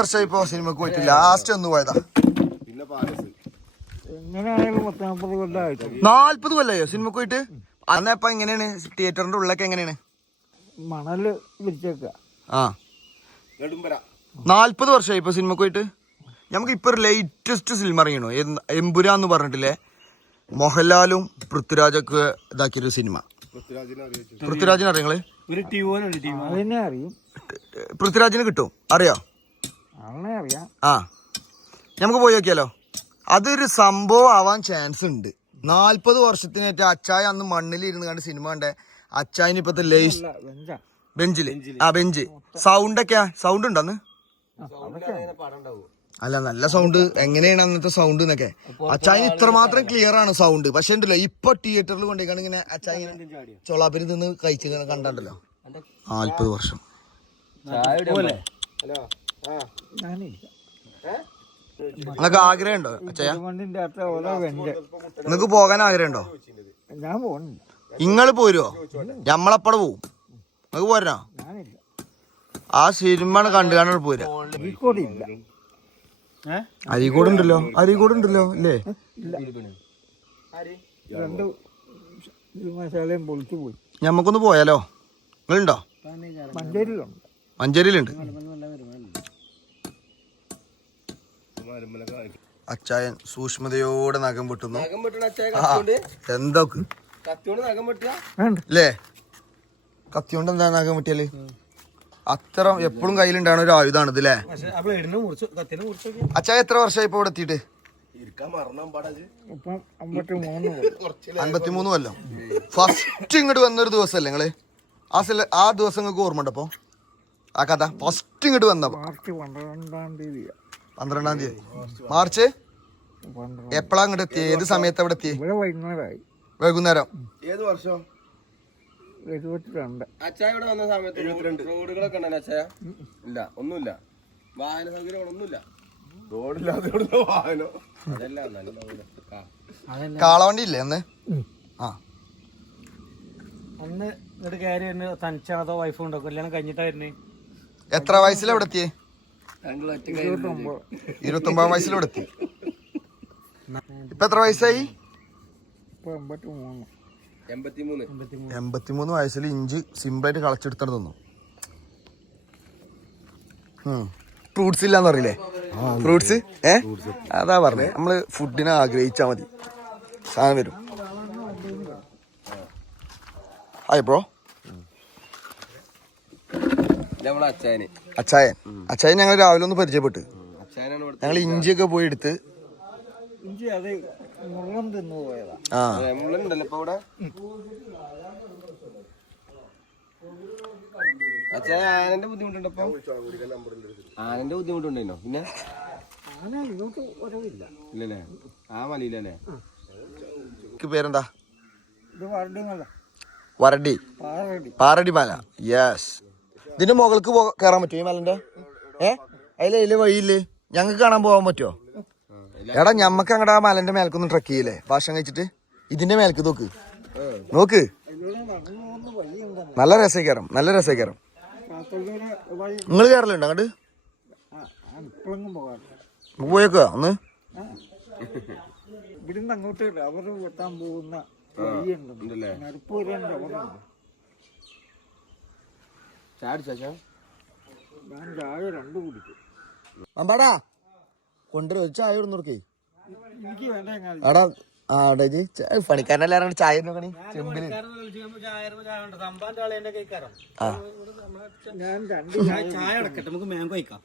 വർഷമായി ഇപ്പൊ സിനിമക്ക് പോയിട്ട് ലാസ്റ്റ് ഒന്ന് പോയതാ. പിന്നെ നാല്പത് കൊല്ലായോ സിനിമക്ക് പോയിട്ട്? അന്ന് ഇപ്പൊ എങ്ങനെയാണ്? തിയേറ്ററിന്റെ ഉള്ളൊക്കെ എങ്ങനെയാണ്? മണൽ വിരിച്ചേക്ക. ആ. നെടുമ്പര നാല്പത് വർഷമായി ഇപ്പൊ സിനിമക്ക് പോയിട്ട്? നമുക്ക് ഇപ്പൊ ലേറ്റസ്റ്റ് സിനിമ അറിയണോ എമ്പുരാ എന്ന് പറഞ്ഞിട്ടില്ലേ? മോഹൻലാലും പൃഥ്വിരാജൊക്കെ ഇതാക്കിയൊരു സിനിമ പൃഥ്വിരാജിനെ അറിയങ്ങൾ പൃഥ്വിരാജിനെ കിട്ടും. അറിയാം? ആ നമുക്ക് പോയി നോക്കിയാലോ? അതൊരു സംഭവം ആവാൻ ചാൻസ് ഉണ്ട്. നാല്പത് വർഷത്തിനേറ്റ അച്ചായ അന്ന് മണ്ണിൽ ഇരുന്ന് കണ്ട് സിനിമ കണ്ടേ. അച്ചായന് ഇപ്പത്തെ ലേസ് ബെഞ്ചിൽ. ആ ബെഞ്ച്. സൗണ്ട് ഒക്കെയാ സൗണ്ട് ഉണ്ടോ അന്ന്? അതൊക്കെ അല്ല നല്ല സൗണ്ട് എങ്ങനെയാണ് അന്നത്തെ സൗണ്ട് എന്നൊക്കെ? അച്ചായന് ഇത്രമാത്രം ക്ലിയർ ആണ് സൗണ്ട് പക്ഷെ ഉണ്ടല്ലോ ഇപ്പൊ തിയേറ്ററിൽ കൊണ്ടേക്കാണ് ഇങ്ങനെ അച്ചായ ഇങ്ങനെ ചൊളാപ്പരി നിന്ന് കഴിച്ചിങ്ങനെ കണ്ടല്ലോ നാല്പത് വർഷം. നിങ്ങൾക്ക് ആഗ്രഹമുണ്ടോ വെഞ്ച നിങ്ങൾക്ക് പോകാൻ ആഗ്രഹമുണ്ടോ? ഞാൻ നിങ്ങൾ പോരുവോ? ഞമ്മളപ്പട പോവും. നിങ്ങൾക്ക് പോരണോ ഞാനില്ല. ആ സിനിമ കണ്ടു കാണാൻ പോരാ അരീക്കോട് ഉണ്ടല്ലോ അരീക്കോട് ഉണ്ടല്ലോ അല്ലേ ഞമ്മക്കൊന്ന് പോയാലോ? നിങ്ങളുണ്ടോ മഞ്ചേരിയിലുണ്ട്. അച്ചായൻ സൂക്ഷ്മതയോടെ നഖം വെട്ടുന്നു എന്തൊക്കെ? അല്ലേ കത്തിയോണ്ട് എന്താ നഖം വെട്ടിയാൽ അത്ര എപ്പോഴും കയ്യിലുണ്ടാണ് ഒരു ആയുധാണ് ഇതല്ലേ അച്ചായ എത്ര വർഷമായി ഇപ്പൊ ഇവിടെ എത്തിയിട്ട്. അൻപത്തിമൂന്ന് കൊല്ലം. ഫസ്റ്റ് ഇങ്ങോട്ട് വന്നൊരു ദിവസമല്ലേ നിങ്ങൾ? ആ സ്ഥല ആ ദിവസം നിങ്ങൾക്ക് ഓർമ്മ ഉണ്ടപ്പോ ആ കഥ. ഫസ്റ്റ് ഇങ്ങോട്ട് വന്നപ്പോ. പന്ത്രണ്ടാം തീയതി. മാർച്ച്? എപ്പോഴാ അങ്ങോട്ട് എത്തിയേ? ഏത് സമയത്ത് അവിടെ എത്തിയത് ഇവിടെ വൈകുന്നേരമായി വൈകുന്നേരം. ഏത് വർഷം? അച്ചായ ഇവിടെ വന്ന സമയത്ത് റോഡുകളൊക്കെ അച്ചായ ഇല്ല ഒന്നുമില്ല. വാഹന അതല്ല. കാളവണ്ടി ഇല്ലേ അന്ന്? ആ. അന്ന് ഇങ്ങോട്ട് കാര്യം തനിച്ചാണോ തനിച്ചാണതോ വൈഫും ഉണ്ടോ? കല്യാണം കഴിഞ്ഞിട്ടായിരുന്നേ എത്ര വയസ്സിൽ അവിടെ എത്തിയേ? ഇരുപത്തൊമ്പത്. ഇവിടെ എത്തി ഇപ്പൊ എത്ര വയസ്സായി? എൺപത്തിമൂന്ന്. വയസ്സിൽ ഇഞ്ചി സിമ്പിളായിട്ട് കളച്ചെടുത്തിട്ട് തന്നു ഫ്രൂട്ട്സ് ഇല്ലാന്ന് പറയില്ലേ? ഫ്രൂട്ട്സ്? ഏ? അതാ പറഞ്ഞേ. നമ്മൾ ഫുഡിനെ ആഗ്രഹിച്ചാ മതി. സാധനം വരും. Hi bro. അച്ചായൻ. അച്ചായൻ ഞങ്ങൾ രാവിലെ ഒന്ന് പരിചയപ്പെട്ട്. ഞങ്ങൾ ഇഞ്ചിയൊക്കെ പോയി എടുത്ത് ഇഞ്ചി അത് മുള്ളം തിന്നു പോയതാ. ആ. നമ്മളുണ്ടല്ലോ ഇപ്പൊ ഇവിടെ. അച്ചായ ആനന്റെ ബുദ്ധിമുട്ടുണ്ടപ്പോ ആനന്റെ ബുദ്ധിമുട്ടുണ്ടോ പിന്നെ? ഇല്ലല്ലേ? ആ മലയിലല്ലേ പേരെന്താ? വരടി. പാറടി. പാറടി മല യെസ് ഇതിന്റെ മുകൾക്ക് പോ- കയറാൻ പറ്റുമോ ഈ മലന്റെ? ഏ? അതിലെ അതിലെ വഴിയില്ലേ? ഞങ്ങൾക്ക് കാണാൻ പോകാൻ പറ്റുമോ? എടാ ഞമ്മക്ക് അങ്ങടെ ആ മലന്റെ മേൽക്കൊന്ന് ട്രക്ക് ചെയ്യില്ലേ? ഭക്ഷണം കഴിച്ചിട്ട്? ഇതിന്റെ മേൽക്ക് നോക്ക്. നോക്ക്. നല്ല രസം കയറും നല്ല രസം കയറും നിങ്ങൾ നിങ്ങൾ കയറലുണ്ടോ അങ്ങോട്ട് പോയേക്കുക ഒന്ന്. ഇവിടുന്ന് അങ്ങോട്ട് റബ്ബർ വെട്ടാൻ പോകുന്ന വഴിയുണ്ട്. നടുപ്പ് റബ്ബറുണ്ട് ഞാൻ ചായ രണ്ട് കുടിക്കും അമ്പാടാ കൊണ്ടുവരും ഒരു ചായ ഇടുന്നു കൊടുക്കേ. എനിക്ക് വേണ്ട ചങ്ങാതി. ആടാ ആ അവിടെ പണിക്കാരനല്ലാണ്ട് ചായ പണി? ചെമ്പിൽ ആ. ഞാൻ രണ്ട് ചായ അടക്കട്ടെ നമുക്ക് മാങ്കോ കഴിക്കാം.